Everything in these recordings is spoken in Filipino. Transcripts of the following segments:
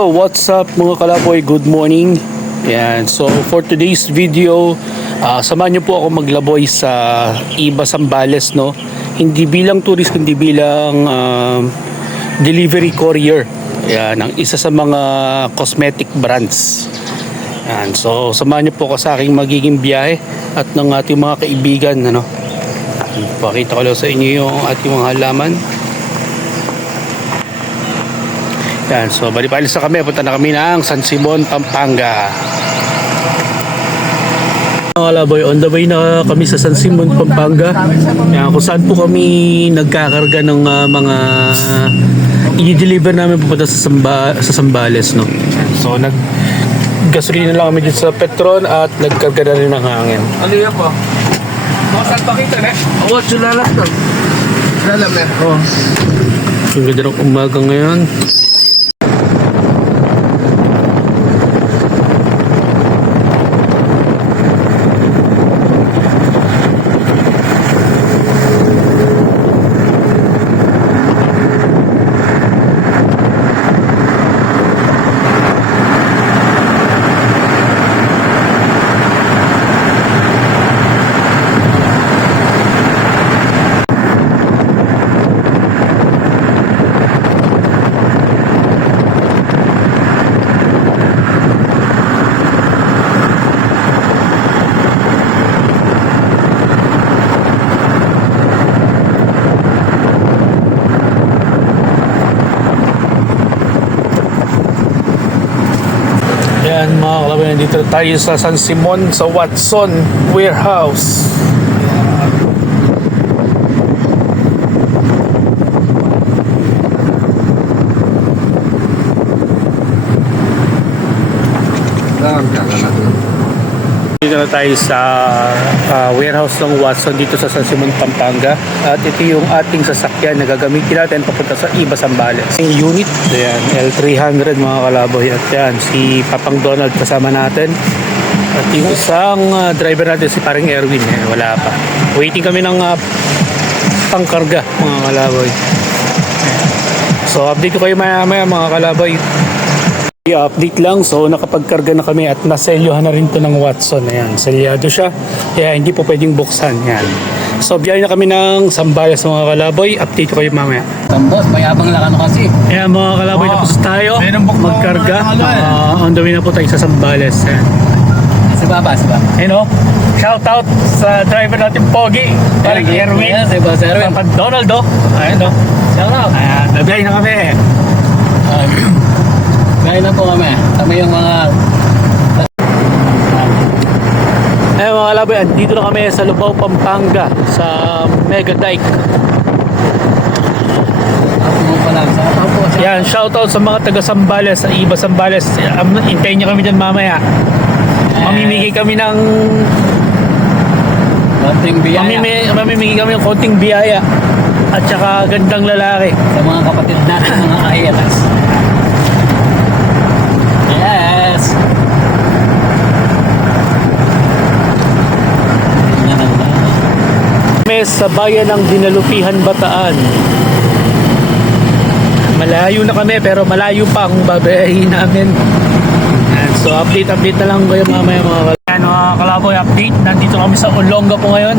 Yo, what's up mga kalaboy? Good morning. Yan. So for today's video, samahan niyo po ako maglaboy sa Iba Zambales, no? Hindi bilang tourist, kundi bilang delivery courier. Yan, ang isa sa mga cosmetic brands. Yan. So samahan niyo po ako sa aking magiging biyahe at ng ating mga kaibigan, ano? Pakita ko lang sa inyo yung ating mga halaman. Yan, so bali-balis na kami, punta na kami ng San Simon, Pampanga. Mga kalaboy, on the way na kami sa San Simon, Pampanga. Yan, kung saan po kami nagkakarga ng mga i-deliver namin pupunta sa Zambales, no? So nag-gasolina lang kami dito sa Petron at nagkarga na rin ng hangin. Ano yan po? Saan pakita na? Oo, sulalat to. Sulalat na. Oo. Yung ganda ng umaga ngayon. Yan mga kalabayan, dito tayo sa San Simon sa Watson Warehouse. Dito na tayo sa warehouse ng Watson dito sa San Simon, Pampanga. At ito yung ating sasakyan na gagamitin natin papunta sa Iba Zambales. Yung unit, ayan, L300 mga kalaboy. At yan, si Papang Donald kasama natin. At yung isang driver natin, si Paring Erwin, wala pa. Waiting kami ng pangkarga mga kalaboy. So update ko kayo maya mga kalaboy. I-update lang, so nakapagkarga na kami at naselyohan na rin to ng Watson. Ayan, selyado siya, kaya hindi po pwedeng buksan. Ayan. So biyahe na kami ng Zambales mga kalaboy. Update ko kayo mamaya. Boss, mayabang lang ano kasi. Ayan mga kalaboy, tapos tayo magkarga. On the way na po tayo sa Zambales. Ayan. Si Baba. Ayan o, shout out sa driver natin Pogi, Paring Erwin. Ayan, si Boss Erwin. Pag Donald o. Ayan o. Shout out. Ayan, nabiyahe na kami. Gaya na po kami. Kami yung mga... Ayan mga kalaboy, dito na kami sa Lubao, Pampanga, sa Mega Dike. Yan, shoutout sa mga taga Zambales, sa Iba Zambales. Hintayin nyo kami dyan mamaya. Mamimigay kami ng konting biyaya. Mamimigay kami ng konting biyaya. At saka gandang lalaki. Sa mga kapatid natin, mga kahiyatas. Yes! Kami sa bayan ng Dinalupihan, Bataan. Malayo na kami pero malayo pa ang babayahin namin. And so update na lang kayo mamaya mga kalaboy, update. Nandito kami sa Olonga po ngayon.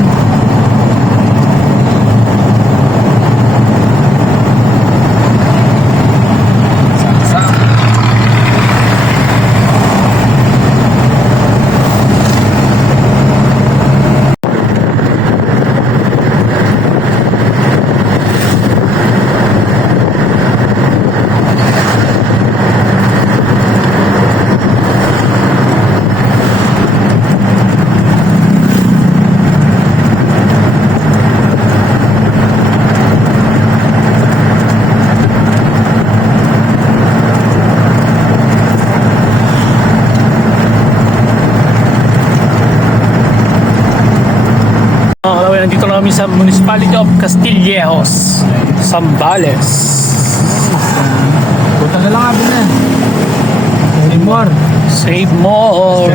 Nandito na kami sa Municipality of Castillejos, Zambales. Punta na lang abin na. Save more. Save more.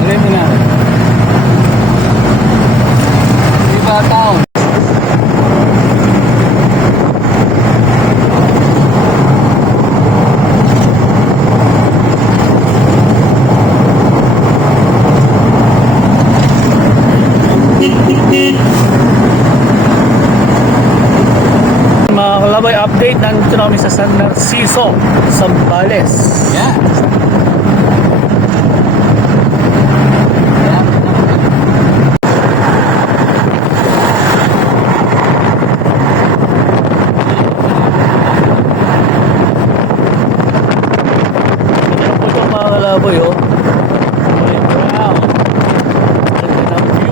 Ulit mo na. update, nandito na kami sa San Narciso, Zambales. Yeah. Ito po itong mga kalaboy, oh. Wow. Ganda ng view.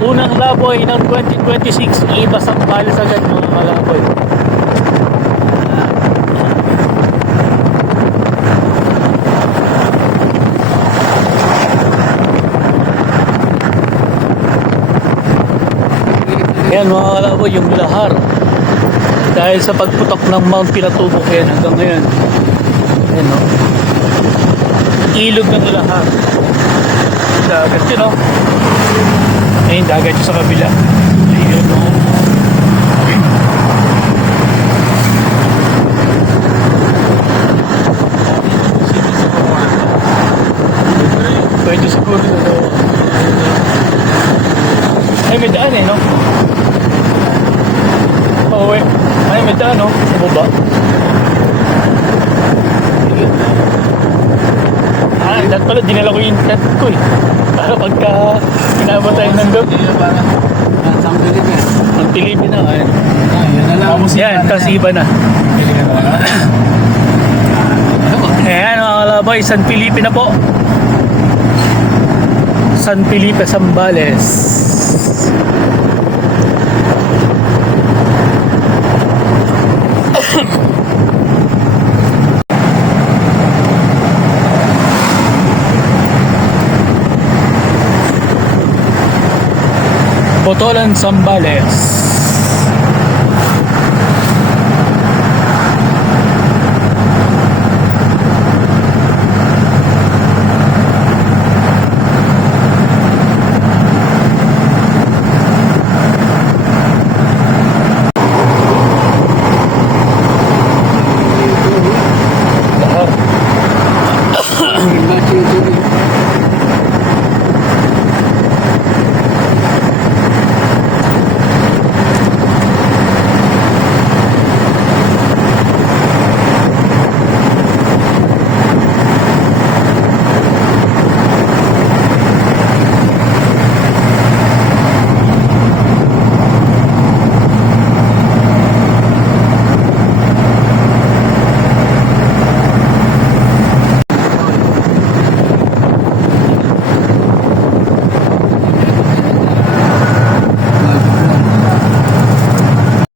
Unang laboy ng 2026, iba Zambales agad mga kalaboy. Yan mga kalaboy, yung lahar. Dahil sa pagputok ng Mount Pinatubo yan hanggang ngayon. Ayan o. Ilog ng lahar. Dagat yun o. Ayun, dagat yun sa kabila. Ayun o. Pwede siguro. Ay, may daan eh, no? Oo, eh. Ay, may daan, no? Sa baba. Dahil pala, dinala ko yung tent ko eh. Para pagka inabot tayo ng doon. Ang Pilipin na, ayun. Yan na lang. Yan, tas iba na. Ayan, mga kalaboy, San Felipe na po. San Felipe, Zambales. Botolan, Zambales.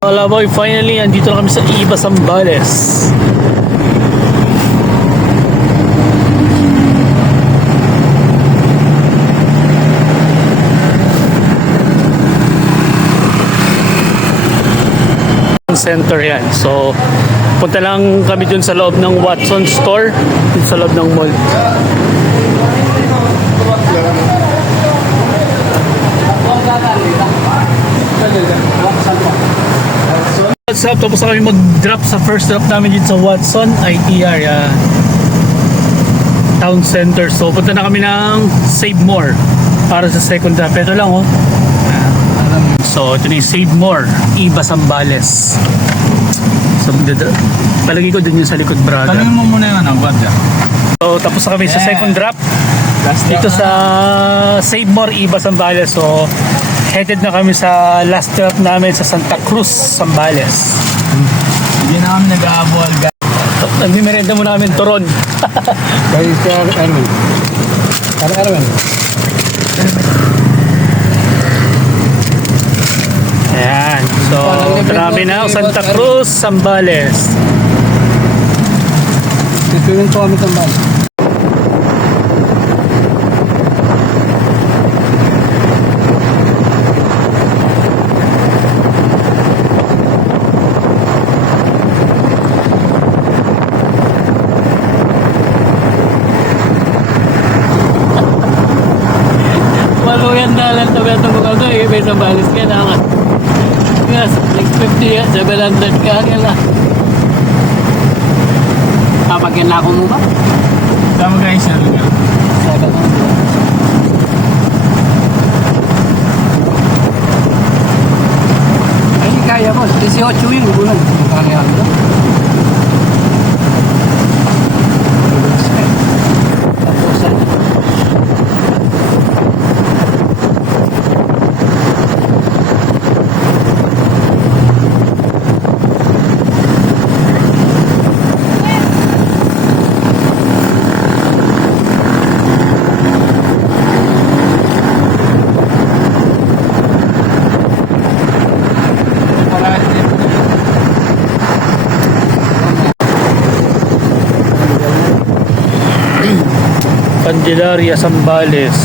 Wala boy, finally, andito na kami sa Iba, Zambales. Center yan. So, punta lang kami dun sa loob ng Watson store, dun sa loob ng mall. What's up? Tapos na kami mag-drop sa first drop namin dito sa Watson, ITR, Town Center. So, punta na kami ng Save More para sa second drop. Ito lang, oh. So, ito na yung Save More, Iba, Zambales. So, palagi ko dun yung sa likod, brother. Tanungin mo muna yung ano, bad yan. So, tapos na kami sa second drop. Dito sa Save More, Iba, Zambales. So, headed na kami sa last drop namin sa Santa Cruz, Zambales. Hindi na kami nag-aabol. Nagmimerenda mo namin turon. Kay Sir Erwin. Sir Erwin. Ayan. So, grabe na. Santa Cruz, Zambales. Tipirin po kami tambal. Waluyan na lang ito. Ito mo ito. Iba, Zambales. Kaya na nga. nga, 650 yan, 700 ka nila. Papagyan na ako mo ba? Tama guys, ano nga? 700. Ay, kaya mo. 18 yun, bulan. Kaya yan doon. Candelaria, Zambales.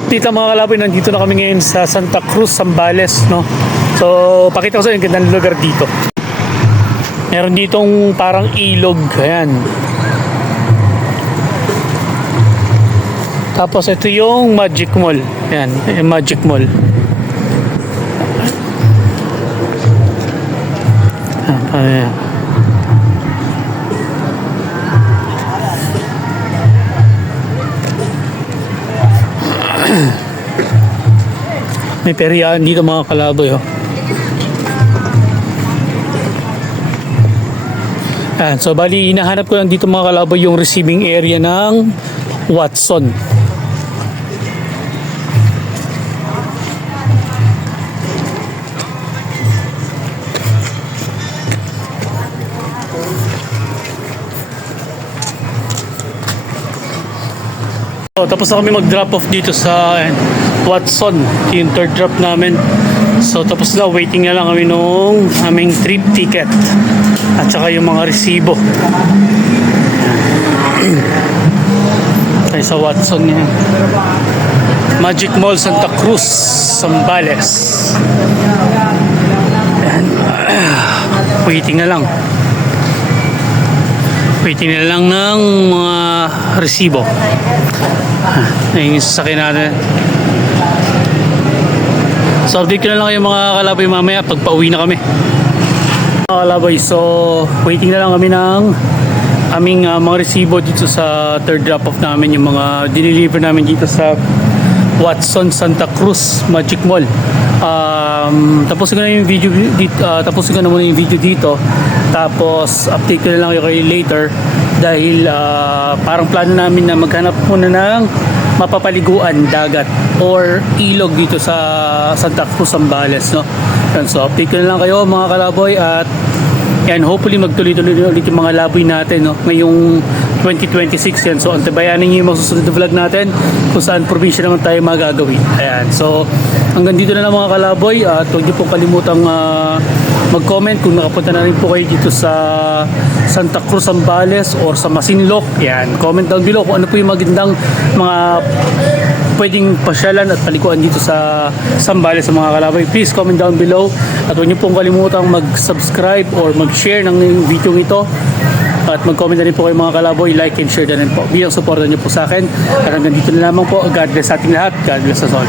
Update ang mga kalaboy, nandito na kami ngayon sa Santa Cruz, Zambales, no? So, pakita ko sa inyo, gandang lugar dito. Meron ditong parang ilog, ayan. Tapos ito yung Magic Mall. Ayan, yung Magic Mall. Ayan. May peryahan dito mga kalaboy, oh. Ayan, so bali hinahanap ko lang dito mga kalaboy yung receiving area ng Watson. So, tapos na kami mag-drop off dito sa Watson, yung third drop namin. So tapos na, waiting na lang kami nung aming trip ticket at saka yung mga resibo. Ay sa Watson yan. Magic Mall, Santa Cruz, Zambales. Ayan. Waiting na lang. Waiting na lang ng mga resibo. Ayun yung sasakyan natin. So update ko na lang kayo mga kalaboy mamaya pag pauwi na kami. Mga kalaboy, so waiting na lang kami ng aming mga resibo dito sa third drop off namin, yung mga dineliver namin dito sa Watson, Santa Cruz, Magic Mall. Tapusin ko na yung video dito, tapusin ko na muna yung video dito. Tapos update ko na lang kayo later dahil parang plano namin na maghanap muna ng mapapaliguan, dagat or ilog dito sa Santa Cruz, Zambales, no? So update ko na lang kayo mga kalaboy at yan, hopefully magtuloy-tuloy ulit yung mga laboy natin, no? Ngayong 2026 yan. So antabayanin niyo yung mga susunod na vlog natin kung saan probinsya naman tayo magagawin. Ayan. So hanggang dito na lang mga kalaboy at huwag niyo pong kalimutang mag-comment kung nakapunta na rin po kayo dito sa Santa Cruz, Zambales or sa Masinloc. Yan, comment down below kung ano po yung magandang mga pwedeng pasyalan at palikuan dito sa Zambales sa mga kalaboy. Please comment down below at huwag niyo pong kalimutang mag-subscribe or mag-share ng video ito. At mag-comment na rin po kayo mga kalaboy, like and share na rin po. Bilang supportan niyo po sa akin. At hanggang dito na lamang po. God bless sa ating lahat. God bless us all.